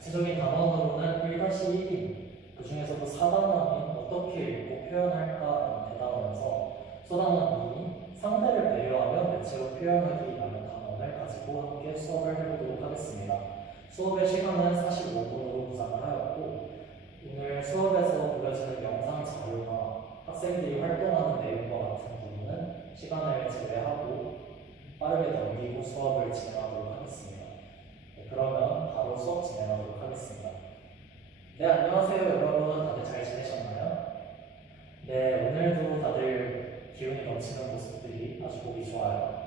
구체적인 단원으로는 1-1인, 그 중에서도 4단원인 어떻게 읽고 표현할까 대단원에서 소단원 2인 상대를 배려하며 매체로 표현하기라는 단원을 가지고 함께 수업을 해보도록 하겠습니다. 수업의 시간은 45분으로 구상을 하였고, 오늘 수업에서 보여지는 영상 자료나 학생들이 활동하는 내용과 같은 부분은 시간을 제외하고 빠르게 넘기고 수업을 진행하도록 하겠습니다. 네, 그러면 바로 수업 진행하도록 하겠습니다. 네, 안녕하세요 여러분. 다들 잘 지내셨나요? 네, 오늘도 다들 기운이 넘치는 모습들이 아주 보기 좋아요.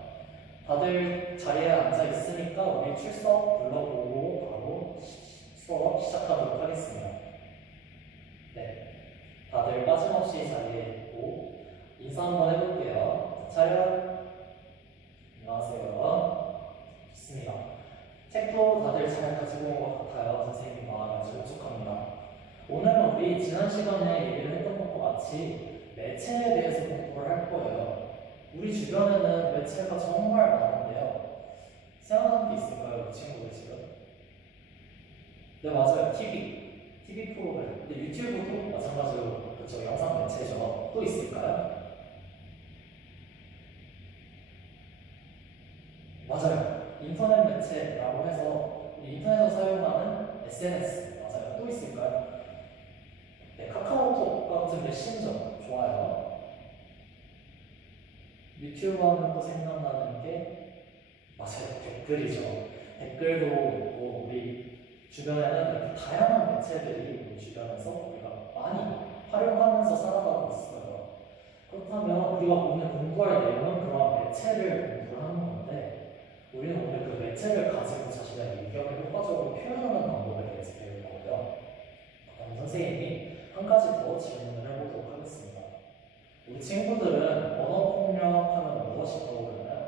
다들 자리에 앉아 있으니까 우리 출석 불러보고 바로 수업 시작하도록 하겠습니다. 네, 다들 빠짐없이 자리에 있고 인사 한번 해볼게요. 차렷. 안녕하세요. 좋습니다. 책도 다들 잘 가지고 온 것 같아요. 선생님 마음이 아주 흡족합니다. 오늘은 우리 지난 시간에 얘기를 했던 것과 같이 매체에 대해서 공부를 할 거예요. 우리 주변에는 매체가 정말 많은데요. 생각나는 게 있을까요, 이 친구들 지금? 네, 맞아요. TV 프로그램. 근데 유튜브도 마찬가지로 그렇죠. 영상 매체죠. 또 있을까요? 맞아요. 인터넷 매체라고 해서 인터넷에서 사용하는 SNS. 맞아요. 또 있을까요? 네, 카카오톡 같은 메신저. 좋아요. 유튜브 하면 또 생각나는 게 맞아요. 댓글이죠. 댓글도 있고 우리 주변에는 이렇게 다양한 매체들이 우리 주변에서 우리가 많이 활용하면서 살아가고 있어요. 그렇다면 우리가 오늘 공부할 내용은 그런 매체를 공부하는 건데, 우리는 오늘 그 매체를 가지고 자신의 의견을 효과적으로 표현하는 방법에 대해서 배울 거고요. 그럼 선생님이 한 가지 더 질문을 해보도록 하겠습니다. 우리 친구들은 언어폭력하면 무엇이 떠오르나요?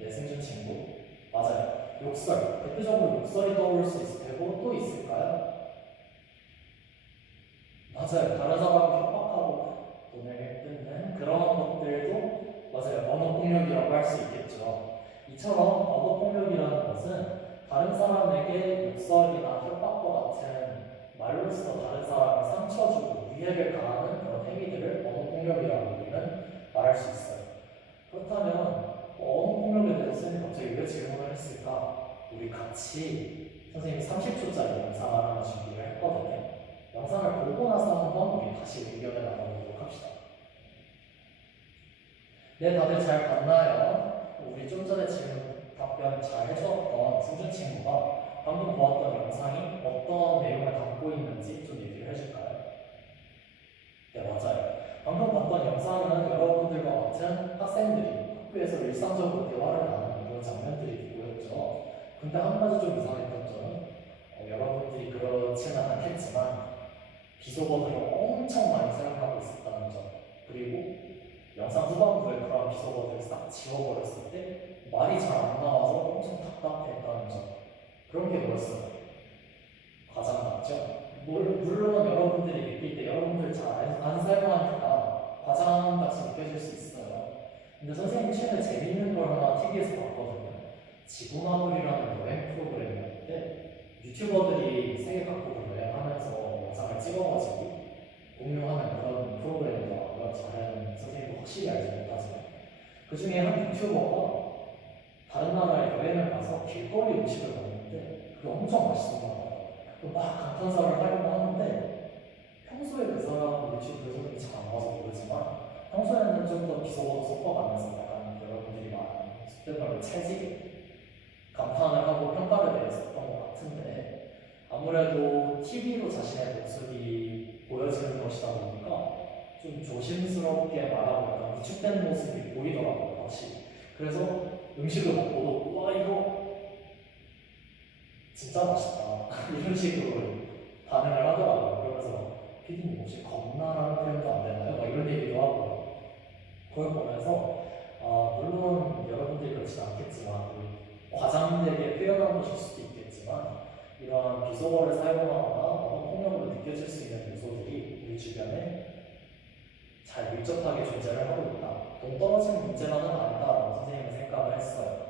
네, 승준 친구. 맞아요. 욕설. 대표적으로 욕설이 떠오를 수 있을 테고, 또 있을까요? 맞아요. 다른 사람을 협박하고 돈을 뜯는 그런 것들도 맞아요. 언어폭력이라고 할 수 있겠죠. 이처럼 언어폭력이라는 것은 다른 사람에게 욕설이나 협박과 같은 말로써 다른 사람을 상처 주고 위해를 가하는 그런 행위들을 언어폭력이라고 우리는 말할 수 있어요. 그렇다면 언어폭력에 대해서 선생님이 갑자기 왜 질문을 했을까? 우리 같이 선생님이 30초짜리 영상을 하나 준비를 했거든요. 영상을 보고 나서 한번 우리 다시 의견을 나눠보도록 합시다. 네, 다들 잘 봤나요? 우리 좀 전에 질문 답변 잘 해주었던 승준 친구가 방금 보았던 영상이 어떤 내용을 담고 있는지 좀 얘기를 해줄까요? 네, 맞아요. 방금 봤던 영상은 여러분들과 같은 학생들이 학교에서 일상적으로 대화를 나누는 그런 장면들이 보였죠. 근데 한 가지 좀 이상했던 점은 여러분들이 그렇지는 않겠지만 비속어들을 엄청 많이 사용하고 있었다는 점, 그리고 영상 후반부에 그런 비속어들을 싹 지워버렸을 때 말이 잘 안 나와서 엄청 답답했다는 점, 그런 게 보였어요. 과장 맞죠? 물론 여러분들이 느낄 때 여러분들 잘 안 사용하니까 과장같이 느껴질 수 있어요. 근데 선생님이 최근에 재미있는 걸 하나 TV에서 봤거든요. 지구마블이라는 여행 프로그램이었는데 유튜버들이 세계 각국을 여행하면서 영상을 찍어가지고 공유하는 그런 프로그램이더라고요. 잘하는 선생님도 확실히 알지 못하지만 그 중에 한 유튜버가 다른 나라에 여행을 가서 길거리 음식을 먹는데 그게 엄청 맛있었나 봐요. 막 감탄사를 하려고 하는데 평소에 그 사람 유튜브 선생님이 잘 안 봐서 모르지만 평소에는 좀 더 비속어도 섞어가면서 약간 여러분들이 말하는 속된 말로 찰지게 감탄을 하고 평가를 내렸었던 것 같은데, 아무래도 TV로 자신의 모습이 보여지는 것이다 보니까 좀 조심스럽게 말하고 약간 위축된 모습이 보이더라고요, 확실히. 그래서 음식을 먹고도 와 이거 진짜 맛있다 이런 식으로 반응을 하더라고요. 그러면서 피디님 혹시 겁나라는 표현도 안 되나요? 막 이런 얘기도 하고요. 그걸 보면서 물론 여러분들이 그렇진 않겠지만 과장되게 표현한 것일 수도 있겠지만 이러한 비속어를 사용하거나 언어폭력으로 느껴질 수 있는 요소들이 우리 주변에 잘 밀접하게 존재를 하고 있다. 동떨어진 문제만은 아니다라고 선생님은 생각을 했어요.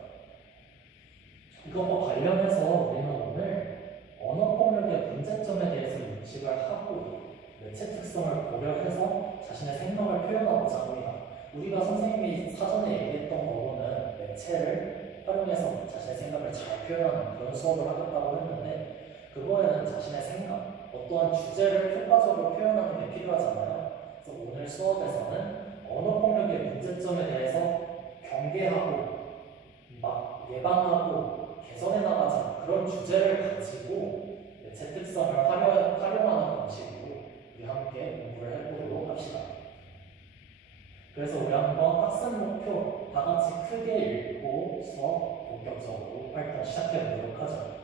이것과 관련해서 우리는 오늘 언어 폭력의 문제점에 대해서 인식을 하고 매체 특성을 고려해서 자신의 생각을 표현하고자 합니다. 우리가 선생님이 사전에 얘기했던 거로는 매체를 활용해서 자신의 생각을 잘 표현하는 그런 수업을 하겠다고 했는데 그거에는 자신의 생각, 어떠한 주제를 효과적으로 표현하는 게 필요하잖아요. 그래서 오늘 수업에서는 언어 폭력의 문제점에 대해서 경계하고 막 예방하고 개선해 나가자 그런 주제를 가지고 매체 특성을 활용하는 방식으로 우리 함께 공부를 해보도록 합시다. 그래서 우리 한번 학습 목표 다 같이 크게 읽고 수업 본격적으로 활동 시작해 보도록 하죠.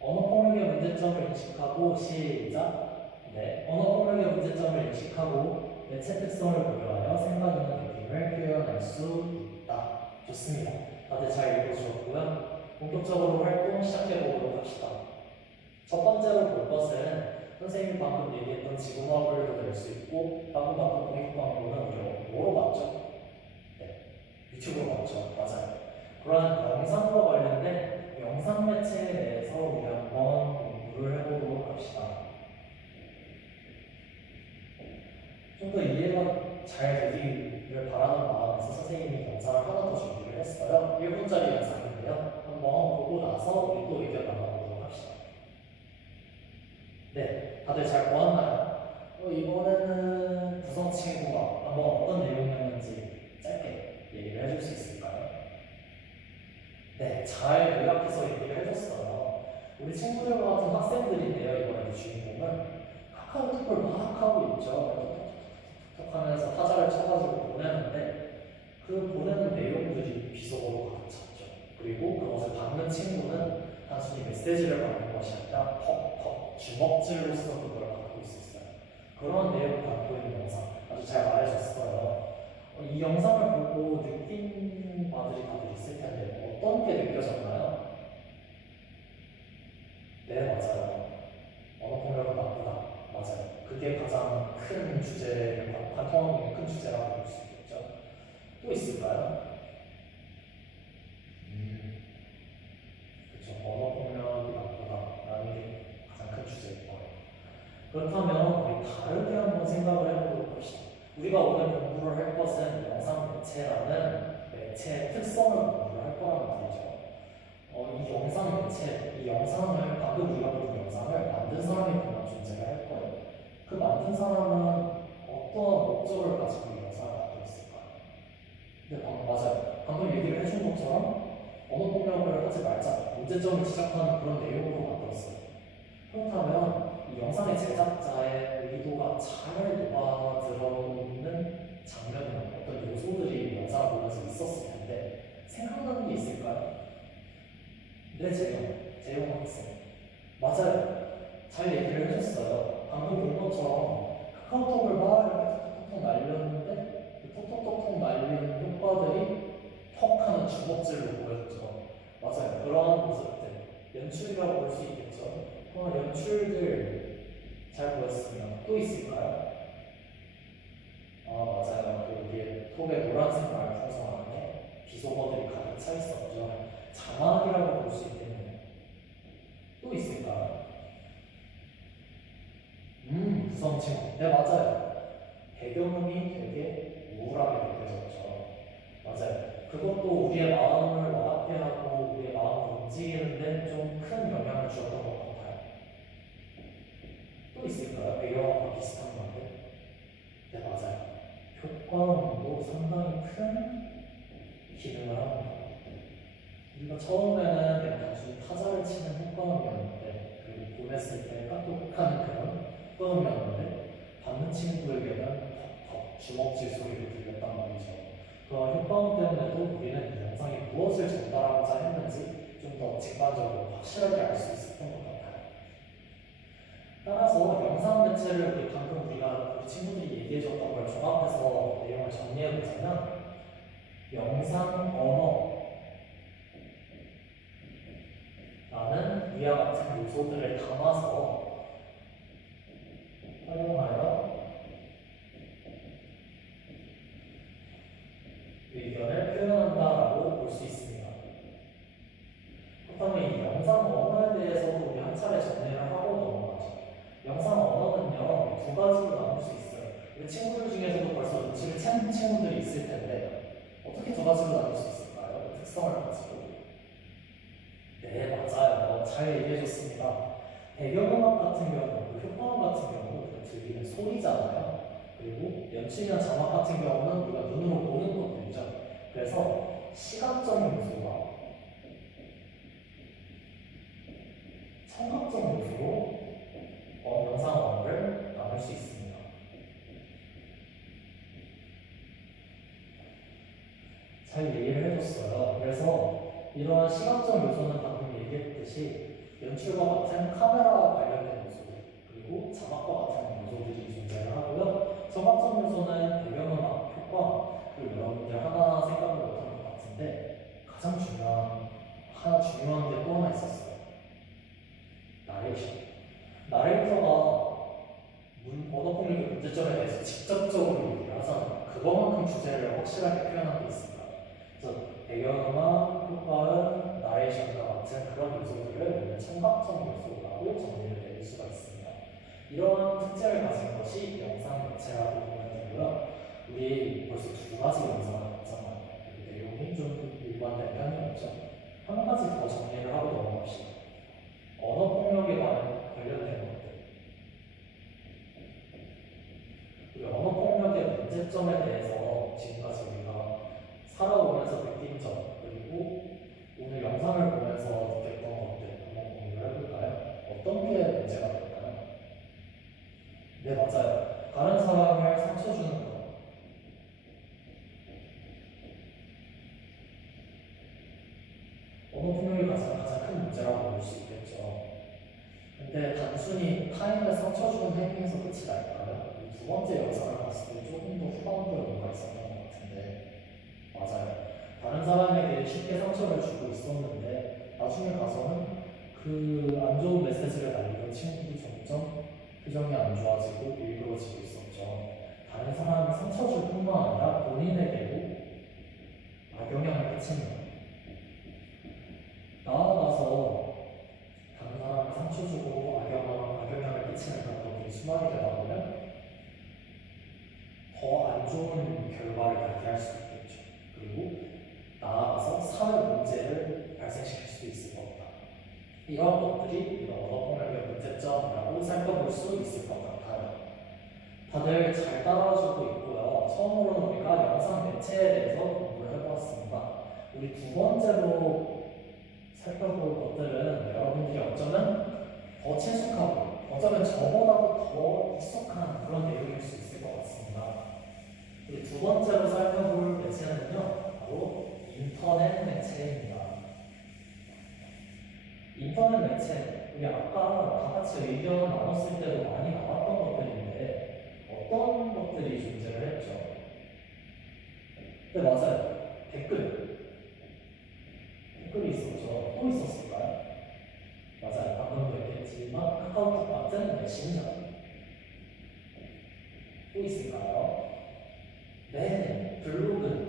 언어 폭력의 문제점을 인식하고 시작. 네, 언어 폭력의 문제점을 인식하고 매체 특성을 고려하여 생각 있는 느낌을 표현할 수 있다. 좋습니다. 다들 잘 읽어주셨고요. 본격적으로 활동 시작해 보도록 합시다. 첫 번째로 볼 것은 선생님이 방금 얘기했던 지구마블도 될 수 있고 방금 공익 광고는 우리가 뭐로 봤죠? 네, 유튜브로 봤죠. 맞아요. 그런 영상과 관련된 영상 매체에 대해서 우리 한번 공부를 해보도록 합시다. 좀 더 이해가 잘 되기를 바라는 마음에서 선생님이 영상을 하나 더 준비를 했어요. 1분짜리 영상인데요. 한번 보고 나서 우리 또 의견 나눠보도록 합시다. 네, 다들 잘 보았나요? 이번에는 구성 친구가 한번 어떤 내용이었는지 짧게 얘기를 해줄 수 있을까요? 네, 잘 요약해서 얘기를 해줬어요. 우리 친구들과 같은 학생들인데요. 이번에 주인공은 카카오톡을 막 하고 있죠. 톡 하면서 타자를 쳐가지고 보내는데 그 보내는 내용들이 비속어로 가득 찼죠. 그리고 그것을 받는 친구는 단순히 메시지를 받는 것이 아니라 퍽퍽 주먹질로서 그걸 갖고 있었어요. 그런 내용을 갖고 있는 영상 아주 잘 말해줬어요. 이 영상을 보고 느낀 바들이 다들 있을 텐데 어떤 게 느껴졌나요? 네, 맞아요. 언어 폭력은 나쁘다. 맞아요. 그게 가장 큰 주제를 관통하고 있는 큰 주제라고 볼 수 있겠죠. 또 있을까요? 그렇죠. 언어 폭력이 나쁘다라는 게 가장 큰 주제일 거예요. 그렇다면 우리 다르게 한번 생각을 해보도록 합시다. 우리가 오늘 공부를 할 것은 영상 매체라는 매체의 특성을 공부를 할 거란 말이죠. 이 영상 매체, 이 영상을 방금 우리가 본 영상을 만든 사람이 분명 존재를 할 거예요. 그 만든 사람은 어떤 목적을 가지고 이 영상을 만들고 있을까요? 네, 맞아요. 방금 얘기를 해준 것처럼 언어 폭력을 하지 말자, 문제점을 지적하는 그런 내용으로 만들었어요. 그렇다면 이 영상의 제작자의 의도가 잘 녹아 들어있는 장면이나 어떤 요소들이 영상을 보면서 있었을 텐데 생각나는 게 있을까요? 네, 재용 학생. 맞아요. 잘 얘기를 해줬어요. 방금 본 것처럼 카카오톡을 막 이렇게 톡톡톡 날렸는데 그 톡톡톡톡 날리는 효과들이 톡 하는 주먹질로 보였죠. 맞아요. 그러한 모습들. 연출이라고 볼 수 있겠죠. 그런 연출들 잘 보였으면 또 있을까요? 맞아요. 여기에 톡의 노란색 말풍선 안에 비속어들이 가득 차 있었죠. 자막이라고 볼 수 있겠네요. 또 있을까요? 구성칭. 네, 맞아요. 배경음이 되게 우울하게 느껴졌죠. 맞아요. 그것도 우리의 마음을 와닿게 하고 우리의 마음을 움직이는데 좀 큰 영향을 주었던 것 같아요. 또 있을까요? 배경음과 비슷한 건데. 네, 맞아요. 효과음도 상당히 큰 기능을 합니다. 우리가 처음에는 그냥 단순히 타자를 치는 효과음이었는데 그리고 보냈을 때 깍둑하는 그런 효과음이었는데 받는 친구에게는 퍽퍽 주먹질 소리를 들렸단 말이죠. 그런 효과음 때문에도 우리는 이 영상이 무엇을 전달하고자 했는지 좀 더 직관적으로 확실하게 알 수 있었던 것 같아요. 따라서 영상 매체를 방금 우리 친구들이 얘기해줬던 걸 종합해서 내용을 정리해보자면 영상 언어 라는 위와 같은 요소들을 담아서 활용하여 의견을 표현한다라고 볼 수 있습니다. 그렇다면 이 영상 언어에 대해서도 친구들 중에서도 벌써 눈치를 챈 친구들이 있을 텐데 어떻게 두 가지로 나눌 수 있을까요? 그 특성을 가지고. 네, 맞아요. 잘 얘기해줬습니다. 배경음악 같은 경우, 효과음 같은 경우 들리는 소리잖아요. 그리고 연출이나 자막 같은 경우는 우리가 눈으로 보는 것들이죠. 그래서 시각적 요소와 청각적 요소로 영상 언어를 나눌 수 있습니다. 잘 얘기를 해줬어요. 그래서 이러한 시각적 요소는 방금 얘기했듯이 연출과 같은 카메라와 관련된 요소들, 그리고 자막과 같은 요소들이 존재를 하고요. 청각적 요소는 배경음악, 효과, 그리고 여러분들 하나 생각을 못하는 것 같은데 가장 중요한 게 또 하나 있었어요. 나레이션. 나레이터가 언어 폭력의 문제점에 대해서 직접적으로 얘기를 하잖아요. 그거만큼 주제를 확실하게 표현한 게 있습니다. 그래서 배경음악, 효과음, 나레이션과 같은 그런 요소들을 우리는 청각적 요소라고 정의를 내릴 수가 있습니다. 이러한 특징을 가진 것이 영상 매체라고 보면 되고요. 우리 벌써 두 가지 영상을 봤잖아요. 내용이 좀 일관된 편이었죠. 한 가지 더 정리를 하고 넘어갑시다. 언어 폭력에 관련된 것들. 언어 폭력의 문제점에 대해서 지금까지 우리가 살아오면서 느낀 점, 그리고 오늘 영상을 보면서 느꼈던 것들 한번 공유를 해볼까요? 어떤 게 문제가 될까요? 네, 맞아요. 다른 사람을 상처 주는 것. 언어 폭력이 가장 큰 문제라고 볼 수 있겠죠. 근데 단순히 타인을 상처 주는 행위에서 끝이 날까요? 두 번째 영상을 봤을 때 조금 더 후반부에 뭔가 있었던 것 같은데 맞아요. 다른 사람에게 쉽게 상처를 주고 있었는데 나중에 가서는 그 안 좋은 메시지를 날리던 친구도 점점 표정이 안 좋아지고 일그러지고 있었죠. 다른 사람이 상처 줄 뿐만 아니라 본인에게도 악영향을 끼칩니다. 나아가서 다른 사람이 상처 주고 악영향을 끼치는 방법이 수많이 되다 보면 더 안 좋은 결과를 야기할 수 있겠죠. 그리고 나아가서 사회 문제를 발생시킬 수도 있을 겁니다. 이런 것들이 이런 언어 폭력의 문제점이라고 살펴볼 수 있을 것 같아요. 다들 잘 따라주고 있고요. 처음으로는 우리가 영상 매체에 대해서 공부를 해보았습니다. 우리 두 번째로 살펴볼 것들은 여러분들이 어쩌면 더 친숙하고 어쩌면 저보다도 더 익숙한 그런 내용일 수 있을 것 같습니다. 우리 두 번째로 살펴볼 매체는요, 바로 인터넷 매체입니다. 인터넷 매체, 우리 아까 다 같이 의견 나눴을 때도 많이 나왔던 것들인데 어떤 것들이 존재를 했죠? 네, 맞아요. 댓글이 있었죠. 또 있었을까요? 맞아요. 방금도 얘기했지만 카카오톡 같은 메신저 또 있을까요? 네, 블로그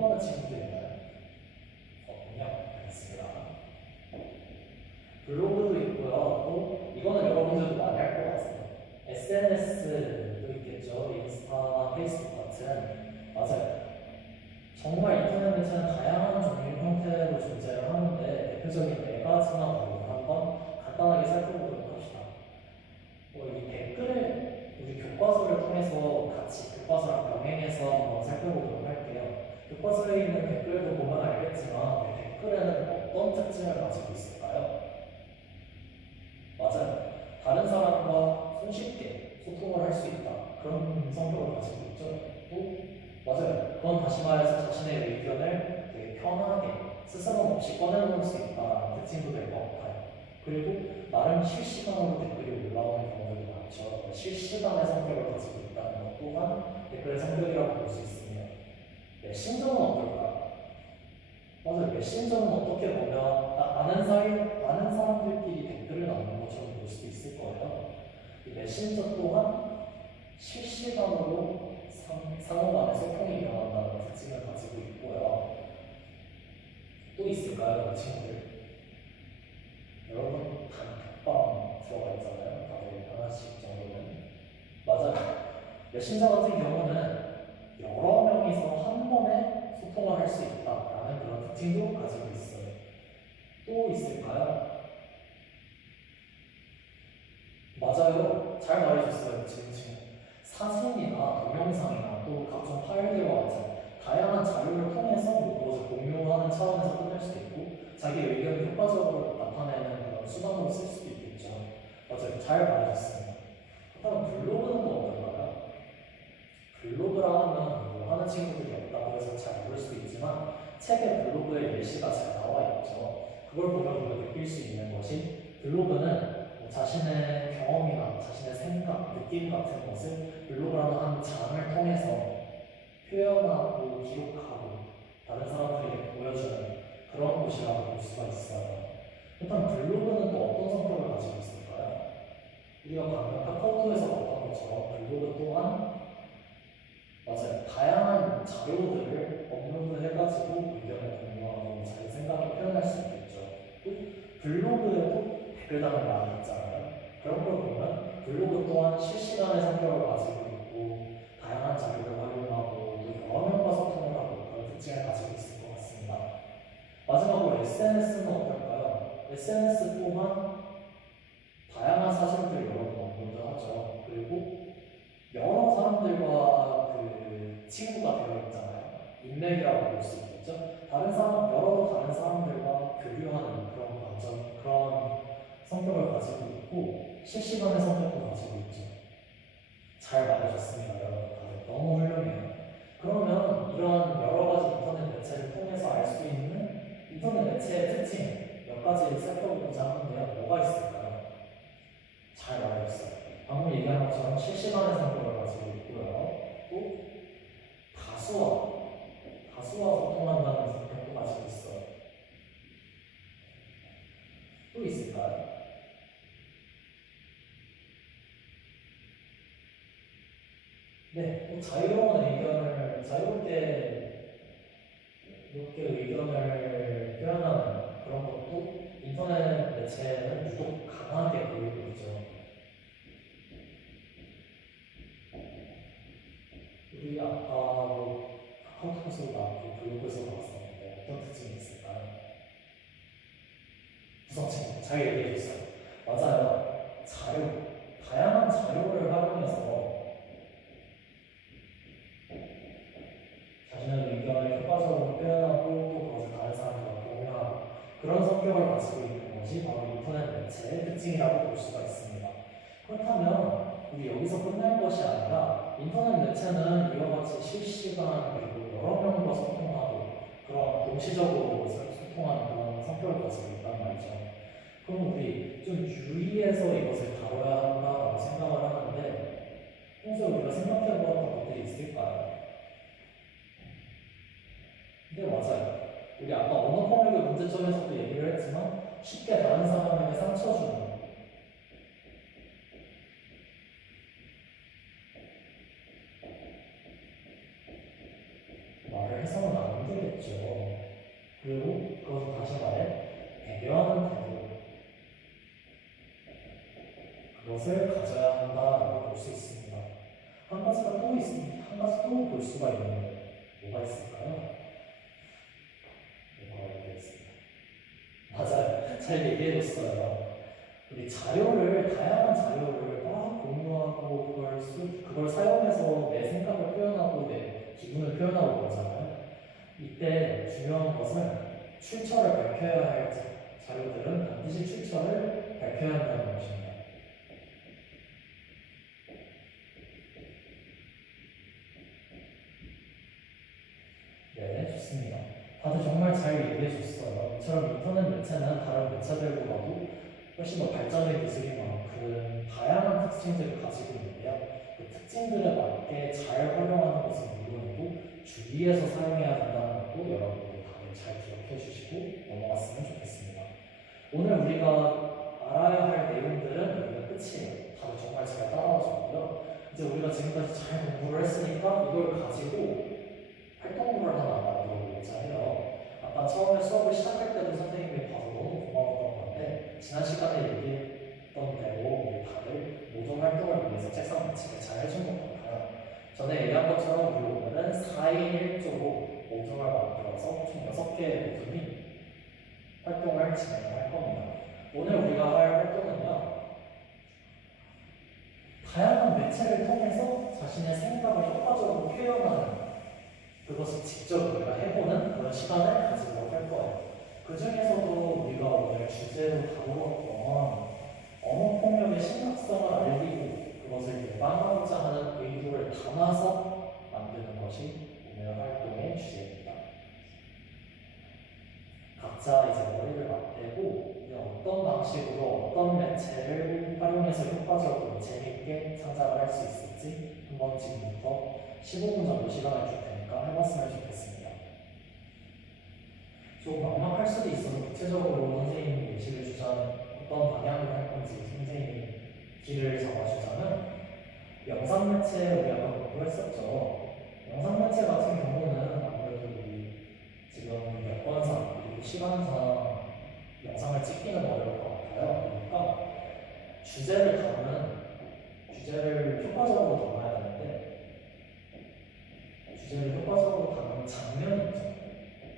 하는 친구도 있나요? 없군요. 알겠습니다. 블로그도 있고요. 또 이거는 여러분들도 많이 할 것 같아요. SNS도 있겠죠. 인스타나 페이스북 같은. 맞아요. 정말 인터넷 매체는 다양한 종류의 형태로 존재를 하는데 대표적인 네 가지만 한번 간단하게 살펴보도록 합시다. 이 댓글을 우리 교과서를 통해서 같이 교과서랑 병행해서 한번 살펴보도록 할게요. 교과서에 있는 댓글도 보면 알겠지만 댓글에는 어떤 특징을 가지고 있을까요? 맞아요. 다른 사람과 손쉽게 소통을 할 수 있다. 그런 성격을 가지고 있죠. 또 맞아요. 그건 다시 말해서 자신의 의견을 되게 편하게 스스럼 없이 꺼내놓을 수 있다는 특징도 될 것 같아요. 그리고 나름 실시간으로 댓글이 올라오는 경우도 많죠. 실시간의 성격을 가지고 있다는 것 또한 댓글의 성격이라고 볼 수 있습니다. 메신저는 어떨까요? 맞아요. 메신저는 어떻게 보면 아는 사람들끼리 댓글을 나누는 것처럼 볼 수도 있을 거예요. 이 메신저 또한 실시간으로 상호 간의 소통이 일어난다는 특징을 가지고 있고요. 또 있을까요, 친구들? 여러분 단톡방 들어가 있잖아요. 다들 하나씩 정도는. 맞아요. 메신저 같은 경우는 여러 명이서 한 번에 소통을 할 수 있다라는 그런 특징도 가지고 있어요. 또 있을까요? 맞아요. 잘 말해줬어요. 지금 사진이나 동영상이나 또 각종 파일들과 같은 다양한 자료를 통해서 무엇을 공유하는 차원에서 끝낼 수도 있고 자기 의견을 효과적으로 나타내는 그런 수단으로 쓸 수도 있겠죠. 맞아요. 잘 말해줬습니다. 그렇다면 블로그는 또 어떨까요? 블로그라 하면 뭐 하는 친구들이 없다고 해서 잘 모를 수도 있지만 책에 블로그의 예시가 잘 나와 있죠. 그걸 보면 우리가 느낄 수 있는 것이 블로그는 자신의 경험이나 자신의 생각, 느낌 같은 것을 블로그라는 한 장을 통해서 표현하고 기록하고 다른 사람들에게 보여주는 그런 곳이라고 볼 수가 있어요. 일단 블로그는 또 어떤 성격을 가지고 있을까요? 우리가 방금 카카오톡에서 봤던 것처럼 블로그 또한 맞아요. 다양한 자료들을 업로드해가지고 의견을 공유하고 자기 생각을 표현할 수 있겠죠. 또 블로그에도 댓글다는 말이 있잖아요. 그런 걸 보면 블로그 또한 실시간의 성격을 가지고 있고 다양한 자료를 활용하고 또 여러 명과 소통을 하고 그런 특징을 가지고 있을 것 같습니다. 마지막으로 SNS는 어떨까요? SNS 또한 다양한 사진들을 여러 번 업로드하죠. 그리고 여러 사람들과 그 친구가 되어 있잖아요. 인맥이라고 볼 수 있겠죠. 여러 다른 사람들과 교류하는 그런 관점, 그런 성격을 가지고 있고 실시간의 성격도 가지고 있죠. 잘 말해줬습니다, 여러분. 다들 너무 훌륭해요. 그러면 이런 여러 가지 인터넷 매체를 통해서 알 수 있는 인터넷 매체의 특징 몇 가지 살펴보고자 하는데요. 뭐가 있을까요? 잘 말해줬어요. 방금 얘기한 것처럼 실시간의 성격을 가지고 있고요. 또 다수와 소통한다는 성격도 가지고 있어요. 또 있을까요? 네, 자유로운 의견을 자유롭게 이렇게 의견을 표현하는 그런 것도 인터넷 매체는 유독 강하게 보이고 있죠. 우리 아까 뭐 카카오톡에서 나왔고 블로그에서 나왔었는데 어떤 특징이 있을까요? 구성책 잘 얘기해줬어요. 맞아요. 다양한 자료를 활용해서 자신의 의견을 효과적으로 표현하고 또 그것을 다른 사람들과 공유하고 그런 성격을 가지고 있는 것이 바로 인터넷 매체의 특징이라고 볼 수가 있습니다. 그렇다면 우리 여기서 끝날 것이 아니라 인터넷 매체는 이와 같이 실시간 그리고 여러 명과 소통하고 그런 동시적으로 소통하는 그런 성격을 가지고 있단 말이죠. 그럼 우리 좀 유의해서 이것을 다뤄야 한다고 생각을 하는데 평소에 우리가 생각해 보았던 것들이 있을까요? 네, 맞아요. 우리 아까 언어 폭력의 문제점에서도 얘기를 했지만 쉽게 다른 사람에게 상처 주는 말을 해서는 안 되겠죠. 그리고 그것은 다시 말해 배려하는 태도 그것을 가져야 한다라고 볼 수 있습니다. 한 가지가 또 있습니다. 한 가지 또 볼 수가 있는데 뭐가 있을까요? 맞아요. 잘 얘기해줬어요. 우리 다양한 자료를 막 공유하고 그걸 사용해서 내 생각을 표현하고 내 기분을 표현하고 그러잖아요. 이때 중요한 것은 출처를 밝혀야 할 자료들은 반드시 출처를 밝혀야 한다는 것입니다. 네, 좋습니다. 다들 정말 잘 얘기해줬어요. 이처럼 인터넷 매체는 다른 매체들보다도 훨씬 더 발전된 기술인 만큼 다양한 특징들을 가지고 있는데요. 그 특징들에 맞게 잘 활용하는 것은 물론이고 주의해서 사용해야 된다는 것도 여러분들이 다들 잘 기억해 주시고 넘어갔으면 좋겠습니다. 오늘 우리가 알아야 할 내용들은 여기가 끝이에요. 다들 정말 잘 따라와 주고요. 이제 우리가 지금까지 잘 공부를 했으니까 이걸 가지고 활동물을 하나 만들어보고자 해요. 아까 처음에 수업을 시작할 때도 선생님이 봐서 너무 고마웠던 건데 지난 시간에 얘기했던 대로 우리 다들 모종 활동을 위해서 책상 배치를 잘 해준 것 같아요. 전에 얘기한 것처럼 우리 오늘은 4인 1조로 모둠을 만들어서 총 6개의 모둠이 활동을 진행할 겁니다. 오늘 우리가 할 활동은요, 다양한 매체를 통해서 자신의 생각을 효과적으로 표현하는, 그것을 직접 우리가 해보는 그런 시간을 가지려고 할 거예요. 그 중에서도 우리가 오늘 주제로 다루었던 언어폭력의 심각성을 알리고 그것을 예방하고자 하는 의도를 담아서 만드는 것이 오늘 활동의 주제입니다. 각자 이제 머리를 맞대고 어떤 방식으로 어떤 매체를 활용해서 효과적으로 재밌게 창작을 할 수 있을지 한번 지금부터 15분 정도 시간을 줄 테니까 해봤으면 좋겠습니다. 좀 막막할 수도 있어서 구체적으로 선생님이 예시를 주자면 어떤 방향으로 할 건지 선생님이 길을 잡아주자면, 영상 매체 우리 아까 공부했었죠. 영상 매체 같은 경우는 아무래도 우리 지금 여건상 그리고 시간상 영상을 찍기는 어려울 것 같아요. 그러니까 주제를 효과적으로 담아야 되는데, 주제를 효과적으로 담는 장면이 있죠.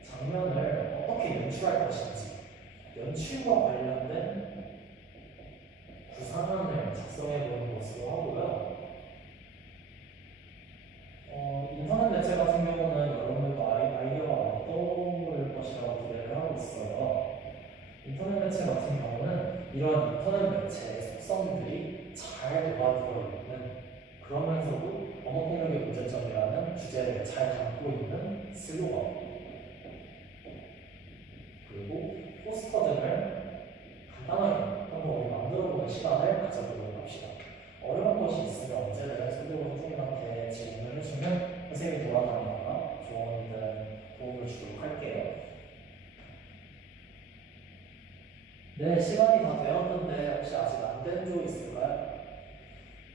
장면을 어떻게 연출할 것인지, 연출과 관련된 구상안을 작성해 보는 것으로 하고요. 인터넷 매체 같은 경우는 여러분들도 아이디어가 많이 떠오를 것이라고 기대를 하고 있어요. 인터넷 매체 같은 경우는 이런 인터넷 매체의 속성들이 잘 녹아들어 있는, 그러면서도 언어폭력의 문제점이라는 주제를 잘 담고 있는 슬로건, 그리고 포스터 등을 간단하게 한번 만들어보는 시간을 가져보도록 합시다. 어려운 것이 있으면 언제든 선생님 선생님한테 질문을 해주면 선생님이 돌아다니다가 조언이든 도움을 주도록 할게요. 네, 시간이 다 되었는데 혹시 아직 안 된 조 있을까요?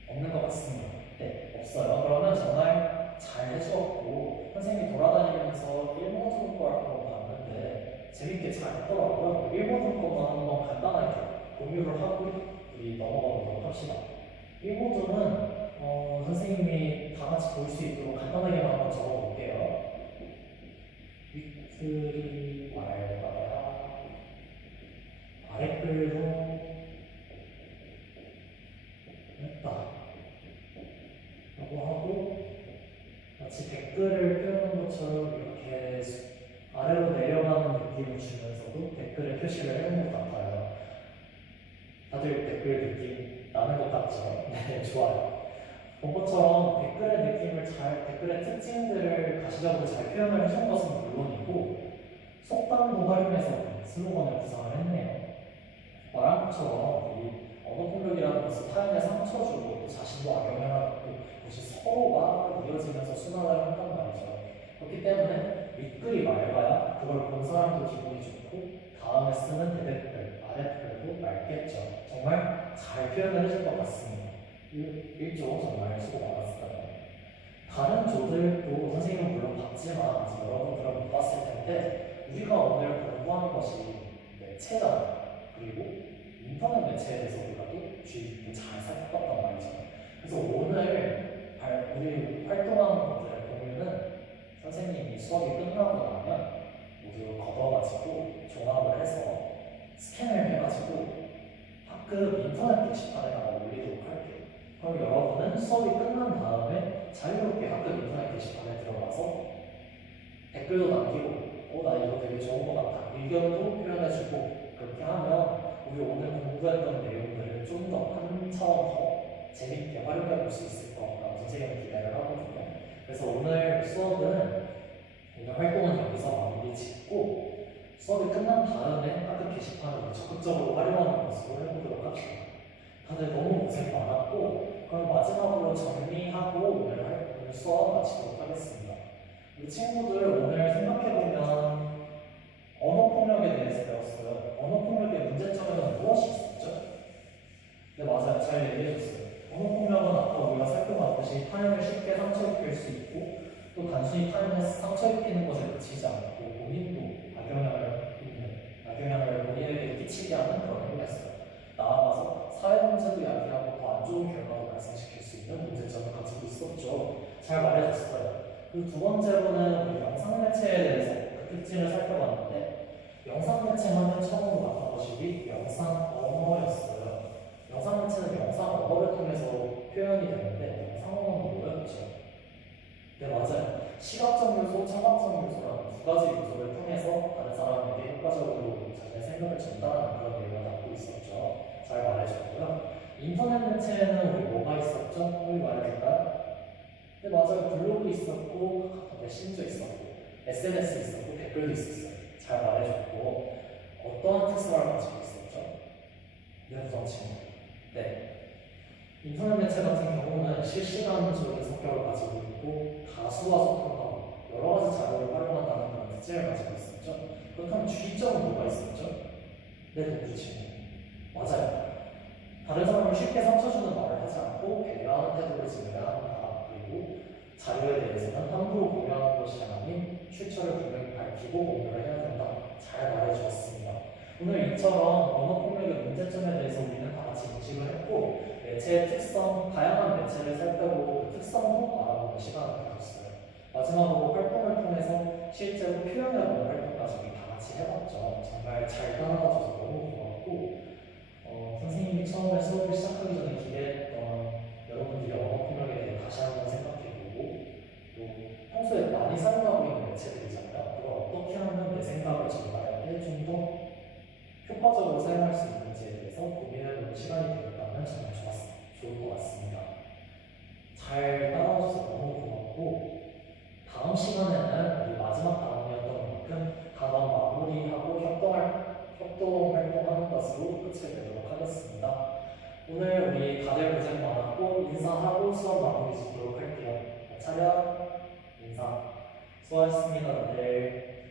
없는 것 같습니다. 네, 없어요. 그러면 정말 잘 해주었고, 선생님이 돌아다니면서 일모전 거 한번 봤는데 재밌게 잘 했더라고요. 일모전 거만 한번 간단하게 공유를 하고 우리 넘어가 보도록 합시다. 일모전은 선생님이 다 같이 볼 수 있도록 간단하게만 한번 적어볼게요. 위클이 말봐야 아랫글로 했다 라고 하고, 마치 댓글을 표현한 것처럼 이렇게 아래로 내려가는 느낌을 주면서도 댓글에 표시를 해놓은 것 같아요. 다들 댓글 느낌 나는 것 같죠? 네, 좋아요. 본 것처럼 댓글의 특징들을 가시적으로 잘 표현을 해준 것은 물론이고, 속담도 활용해서 슬로건을 구상을 했네요. 말한 것처럼 이 언어폭력이라는 것은 타인에 상처 주고 또 자신도 악영향을 받고 그것이 서로가 이어지면서 순환을 한단 말이죠. 그렇기 때문에 윗글이 맑아야 그걸 본 사람도 기분이 좋고 다음에 쓰는 대댓글, 아랫글도 맑겠죠. 정말 잘 표현을 해줄 것 같습니다. 1조 정말 수고 많았어요. 다른 조들도 선생님은 물론 봤지만 아직 여러분들은 못 봤을 텐데, 우리가 오늘 공부하는 것이 매체잖아요. 그리고 인터넷 매체에 대해서 우리가 또 주의 깊게 잘 살펴봤단 말이죠. 그래서 오늘 우리 활동하는 것들의 공유는 선생님이 수업이 끝나고 나면 모두 걷어가지고 종합을 해서 스캔을 해가지고 학급 인터넷 게시판에다가 올리도록 할게요. 그럼 여러분은 수업이 끝난 다음에 자유롭게 학급 인터넷 게시판에 들어가서 댓글도 남기고 나 이거 되게 좋은 것 같아, 의견도 표현해주고, 그렇게 하면 우리 오늘 공부했던 내용들을 좀 더 한 차원 더 재밌게 활용해 볼 수 있을 것 같다고 선생님은 기대를 하거든요. 그래서 오늘 수업은, 오늘 활동은 여기서 마무리 짓고 수업이 끝난 다음에 학급 게시판을 적극적으로 활용하는 것으로 해보도록 합시다. 다들 너무 고생 많았고, 그럼 마지막으로 정리하고 오늘 수업 마치도록 하겠습니다. 우리 친구들 오늘 생각해보면 언어폭력에 대해서 배웠어요. 언어폭력의 문제점에는 무엇이 있었죠? 네, 맞아요. 잘 얘기해줬어요. 언어폭력은 아까 우리가 살펴봤듯이 타인을 쉽게 상처 입힐 수 있고, 또 단순히 타인을 상처 입히는 것에 그치지 않고 본인도 악영향을 본인에게 끼치게 하는 그런 행위였어요. 나아가서 사회 문제도 야기하고 더 안 좋은 결과를 발생시킬 수 있는 문제점을 가지고 있었죠. 잘 말해줬어요. 그리고 두 번째로는 우리 영상 매체에 대해서 그 특징을 살펴봤는데 영상 매체 하면 처음으로 맡아보시기 영상 언어였어요. 영상 매체는 영상 언어를 통해서 표현이 되는데 영상 언어는 뭐였죠? 네, 맞아요. 시각적 요소, 청각적 요소라는 두 가지 요소를 통해서 다른 사람에게 효과적으로 자신의 생각을 전달하는 그런 내용을 담고 있었죠. 잘 말해줬고요. 인터넷 매체에는 우리 뭐가 있었죠? 우리 말해줄까요? 네, 맞아요. 블로그 있었고, 카카오 메신저 있었고, SNS 있었고, 댓글도 있었어요. 잘 말해줬고, 어떠한 특성을 가지고 있었죠? 네, 우선 친구. 네. 인터넷 매체 같은 경우는 실시간적인 성격을 가지고 있고 다수와 소통하고 여러 가지 자료를 활용한다는 그런 특징을 가지고 있었죠. 그렇다면 주의점은 뭐가 있었죠? 네, 동주 친구. 맞아요. 다른 사람을 쉽게 상처주는 말을 하지 않고 배려하는 태도를 지녀야 한다. 그리고 자료에 대해서는 함부로 공유하는 것이 아닌 출처를 분명히 밝히고 공유를 해야 된다. 잘 말해주었습니다. 오늘 이처럼 언어폭력의 문제점에 대해서 우리는 다 같이 인식을 했고 매체의 특성, 다양한 매체를 살펴보고 그 특성도 알아보는 시간을 가졌어요. 마지막으로 활동을 통해서 실제로 표현해보는 활동까지 우리 다 같이 해봤죠. 정말 잘 따라가줘서 너무 고맙고 선생님이 처음에 수업을 시작하기 전에 기대했던 여러분들이 언어폭력에 대해 다시 한번 생각해보고 또 평소에 많이 사용하고 있는 매체들이잖아요. 그걸 어떻게 하면 내 생각을 전달할 때 좀 더 효과적으로 사용할 수 있는지에 대해서 고민해보는 시간이 되었다면 정말 좋을 것 같습니다. 잘 따라와줘서 너무 고맙고 다음 시간에는 우리 마지막 단원이었던 만큼 단원 마무리하고 협동 활동하는 것으로 끝을 내도록 하겠습니다. 오늘 우리 다들 고생 많았고 인사하고 수업 마무리 짓도록 할게요. 차렷 인사. 수고하셨습니다. 다들.